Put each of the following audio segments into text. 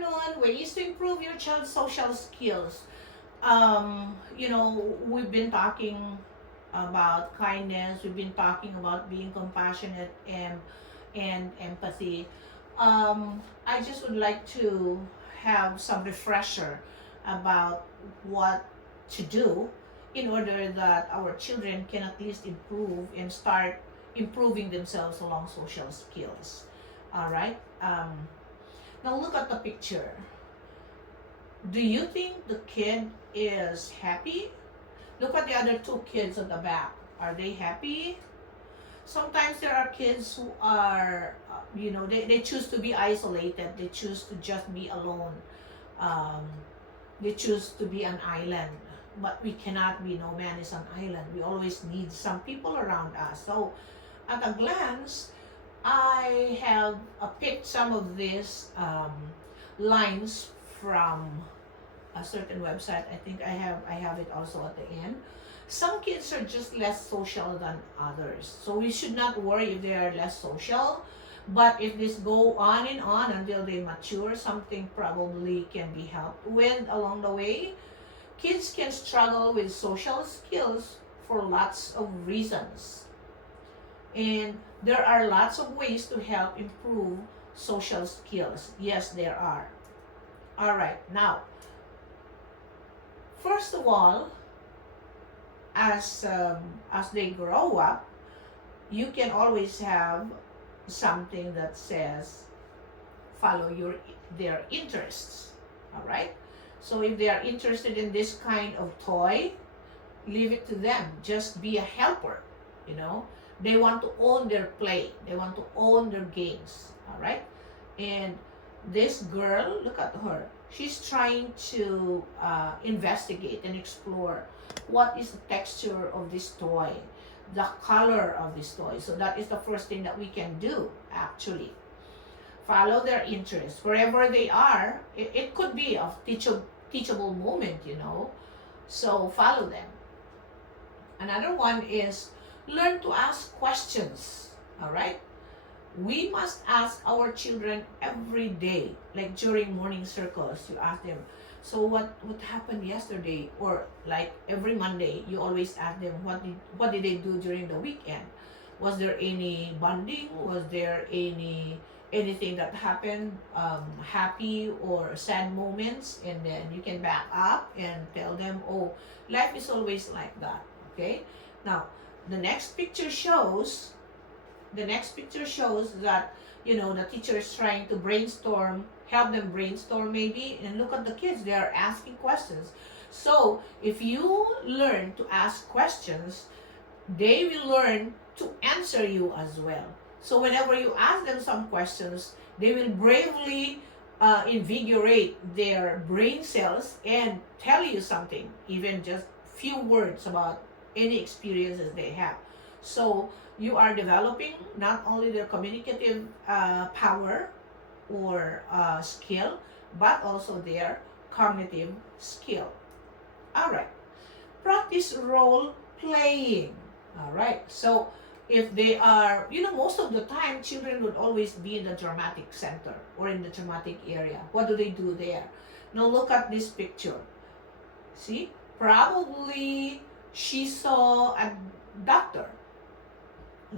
afternoon, ways to improve your child's social skills. We've been talking about kindness, we've been talking about being compassionate and empathy. I just would like to have some refresher about what to do in order that our children can at least improve and start improving themselves along social skills. All right. Now look at the picture. Do you think the kid is happy? Look at the other two kids at the back. Are they happy? Sometimes there are kids who are, they choose to be isolated. They choose to just be alone. Um, they choose to be an island. But we cannot be, no man is an island. We always need some people around us. So at a glance, I have picked some of these lines from a certain website. I think I have it also at the end. Some kids are just less social than others, so we should not worry if they are less social. But if this go on and on until they mature, something probably can be helped with along the way. Kids can struggle with social skills for lots of reasons, and there are lots of ways to help improve social skills. Yes, there are. All right, now, first of all, as they grow up, you can always have something that says follow their interests. All right. So if they are interested in this kind of toy, leave it to them. Just be a helper. You know, they want to own their play. They want to own their games. All right. And this girl, look at her. She's trying to investigate and explore what is the texture of this toy, the color of this toy. So that is the first thing that we can do, actually. Follow their interests. Wherever they are, it could be a teachable moment, So follow them. Another one is learn to ask questions, all right? We must ask our children every day, like during morning circles. You ask them, so what happened yesterday? Or like every Monday, you always ask them, what did they do during the weekend? Was there any bonding? Was there anything that happened, happy or sad moments? And then you can back up and tell them, oh, life is always like that. Okay. Now the next picture shows that the teacher is trying to help them brainstorm maybe, and look at the kids, they are asking questions. So if you learn to ask questions, they will learn to answer you as well. So whenever you ask them some questions, they will bravely invigorate their brain cells and tell you something, even just few words about any experiences they have. So you are developing not only their communicative power or skill, but also their cognitive skill. All right. Practice role playing. All right. So if they are, most of the time, children would always be in the dramatic center or in the dramatic area. What do they do there? Now look at this picture. See? Probably she saw a doctor.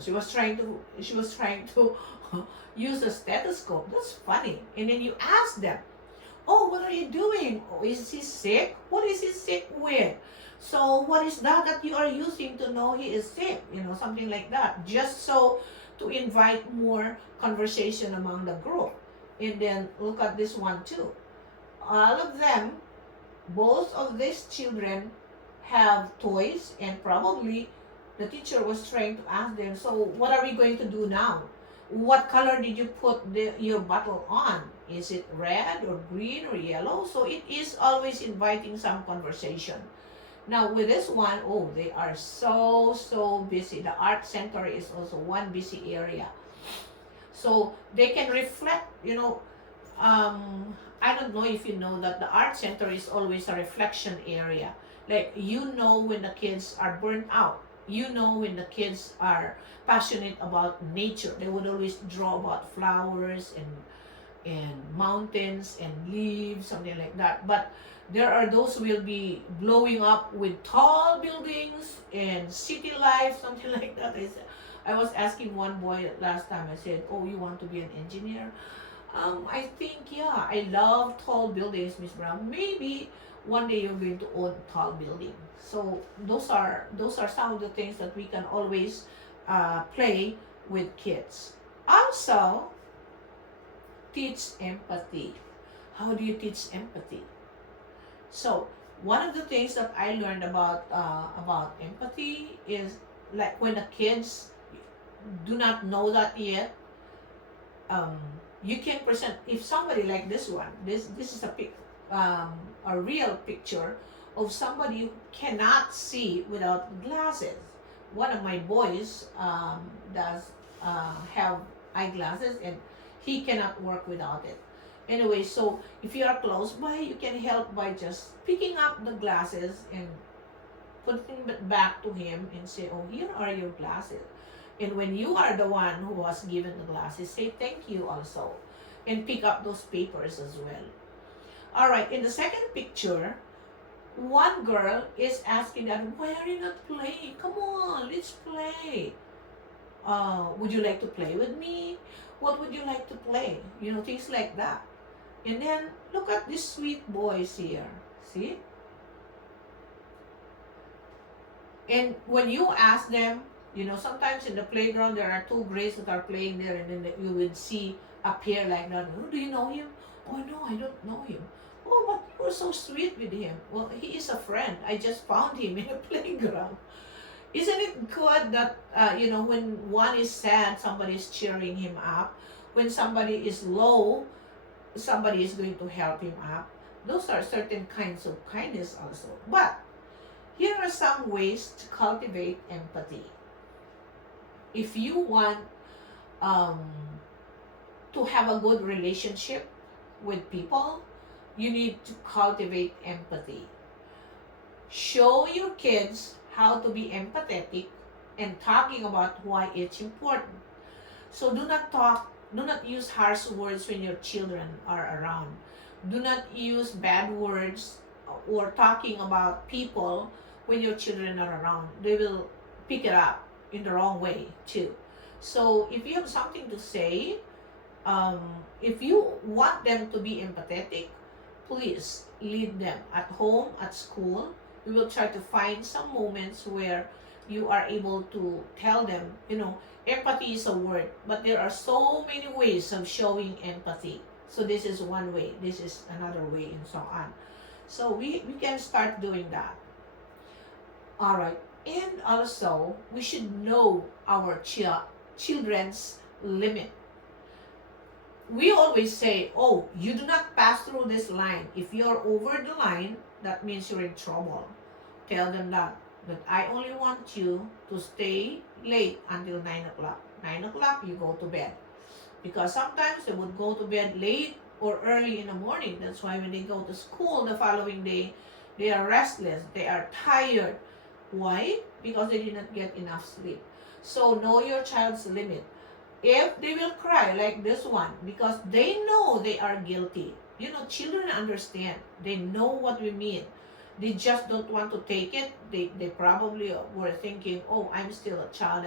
She was trying to use a stethoscope. That's funny. And then you ask them, oh, what are you doing? Oh, is he sick? What is he sick with? So what is that you are using to know he is sick? Something like that. Just so to invite more conversation among the group. And then look at this one too. All of them, both of these children have toys, and probably the teacher was trying to ask them, so what are we going to do now? What color did you put your bottle on? Is it red or green or yellow? So it is always inviting some conversation. Now with this one, oh, they are so busy. The art center is also one busy area. So they can reflect, I don't know if you know that the art center is always a reflection area. Like, when the kids are burnt out, when the kids are passionate about nature, they would always draw about flowers and mountains and leaves, something like that. But there are those who will be blowing up with tall buildings and city life, something like that. I was asking one boy last time, I said, oh, you want to be an engineer? I think, yeah, I love tall buildings, Miss Brown. Maybe one day you're going to own a tall building. So those are some of the things that we can always play with kids. Also, teach empathy. How do you teach empathy? So one of the things that I learned about empathy is like when the kids do not know that yet, um, you can present if somebody like this one. This is um, a real picture of somebody who cannot see without glasses. One of my boys does have eyeglasses and he cannot work without it. Anyway, so if you are close by, you can help by just picking up the glasses and putting it back to him and say, oh, here are your glasses. And when you are the one who was given the glasses, say thank you also. And pick up those papers as well. All right, in the second picture, one girl is asking that, why are you not playing? Come on, let's play. Would you like to play with me? What would you like to play? You know, things like that. And then look at these sweet boys here. See? And when you ask them, you know, sometimes in the playground there are two grays that are playing there, and then you will see a pair like that. Oh, do you know him? Oh no, I don't know him. Oh, but you were so sweet with him. Well, he is a friend. I just found him in a playground. Isn't it good that, you know, when one is sad, somebody is cheering him up. When somebody is low, somebody is going to help him up. Those are certain kinds of kindness also. But here are some ways to cultivate empathy. If you want um, to have a good relationship with people, you need to cultivate empathy. Show your kids how to be empathetic and talking about why it's important. So do not use harsh words when your children are around. Do not use bad words or talking about people when your children are around. They will pick it up in the wrong way too. So if you have something to say, if you want them to be empathetic, please lead them at home, at school. We will try to find some moments where you are able to tell them, you know, empathy is a word, but there are so many ways of showing empathy. So this is one way, this is another way, and so on. So we can start doing that. All right. And also, we should know our children's limit. We always say, oh, you do not pass through this line. If you're over the line, that means you're in trouble. Tell them that I only want you to stay late until 9 o'clock. 9 o'clock, you go to bed. Because sometimes they would go to bed late or early in the morning. That's why when they go to school the following day, they are restless, they are tired. Why? Because they did not get enough sleep. So know your child's limit. If they will cry like this one, because they know they are guilty. You know, children understand. They know what we mean. They just don't want to take it. They probably were thinking, oh, I'm still a child,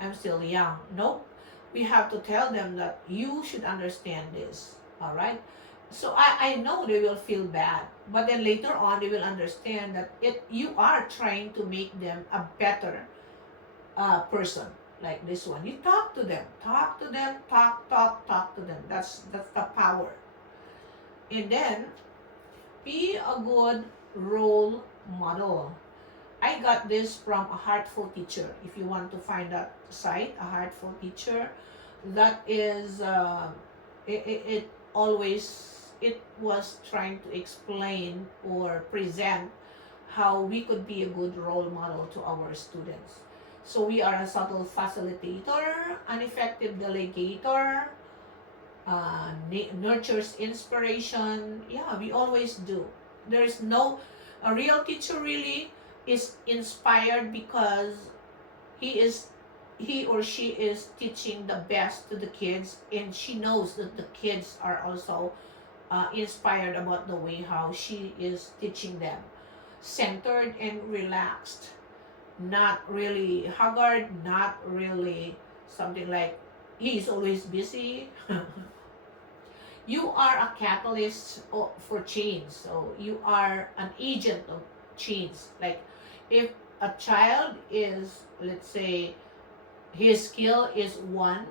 I'm still young. Nope. We have to tell them that you should understand this. All right? So I know they will feel bad, but then later on they will understand that you are trying to make them a better person, like this one. You talk to them, talk to them, talk to them. That's the power. And then be a good role model. I got this from a Heartful Teacher. If you want to find that site, a Heartful Teacher, that is it was trying to explain or present how we could be a good role model to our students. So we are a subtle facilitator, an effective delegator, nurtures inspiration. Yeah, we always do. There is a real teacher really is inspired because he is he or she is teaching the best to the kids, and she knows that the kids are also inspired about the way how she is teaching them. Centered and relaxed, not really haggard, not really something like he's always busy. You are a catalyst for change. So you are an agent of change. Like if a child is, let's say, his skill is one,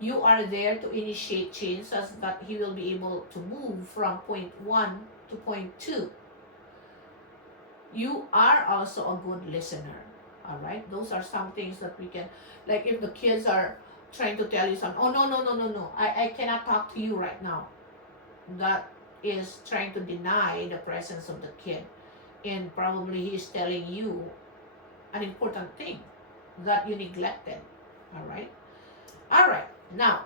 you are there to initiate change such that he will be able to move from point one to point two. You are also a good listener. All right, those are some things that we can, like if the kids are trying to tell you something, oh no no no no no, I cannot talk to you right now, that is trying to deny the presence of the kid, and probably he is telling you an important thing that you neglected. All right, all right. Now,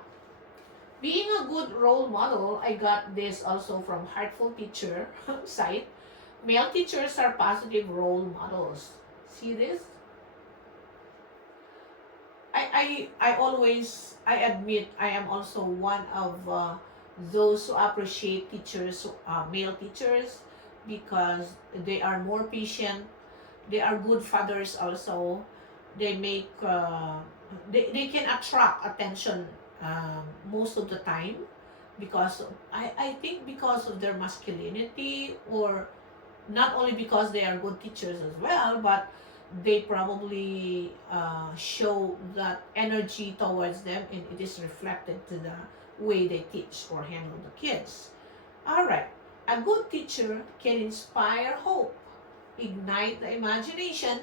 being a good role model, I got this also from Heartful Teacher site. Male teachers are positive role models. See this? I always, I admit, I am also one of those who appreciate teachers, male teachers, because they are more patient. They are good fathers also. They make, they can attract attention most of the time, because I think because of their masculinity, or not only because they are good teachers as well, but they probably show that energy towards them, and it is reflected to the way they teach or handle the kids. All right, a good teacher can inspire hope, ignite the imagination,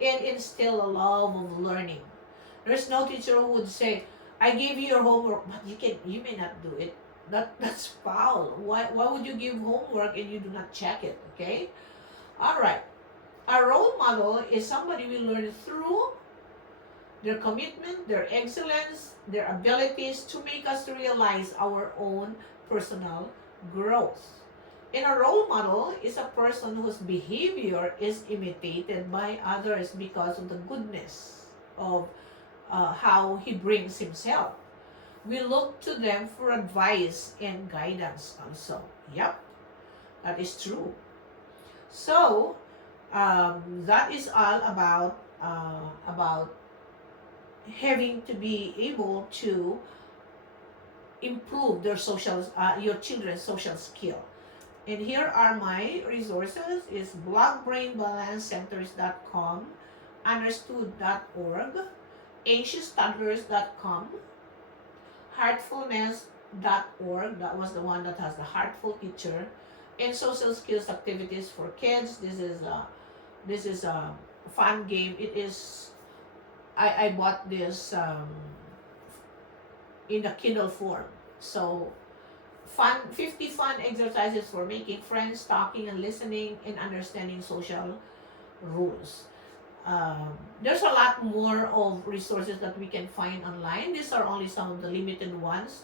and instill a love of learning. There's no teacher who would say, I gave you your homework, but you may not do it. That's foul. Why would you give homework and you do not check it? Okay? All right. A role model is somebody we learn through their commitment, their excellence, their abilities to make us realize our own personal growth. And a role model is a person whose behavior is imitated by others because of the goodness of how he brings himself. We look to them for advice and guidance also. Yep, that is true. So, that is all about having to be able to improve their social, your children's social skill. And here are my resources: is blogbrainbalancecenters.com, understood.org, anxioustoddlers.com, heartfulness.org. That was the one that has the heartful teacher, and social skills activities for kids. This is a fun game. It is, I bought this in the Kindle form. So fun, 50 fun exercises for making friends, talking and listening, and understanding social rules. There's a lot more of resources that we can find online. These are only some of the limited ones,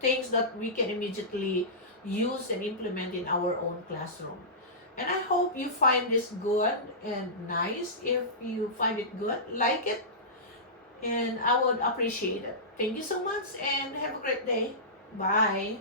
things that we can immediately use and implement in our own classroom. And I hope you find this good and nice. If you find it good, like it, and I would appreciate it. Thank you so much, and have a great day. Bye.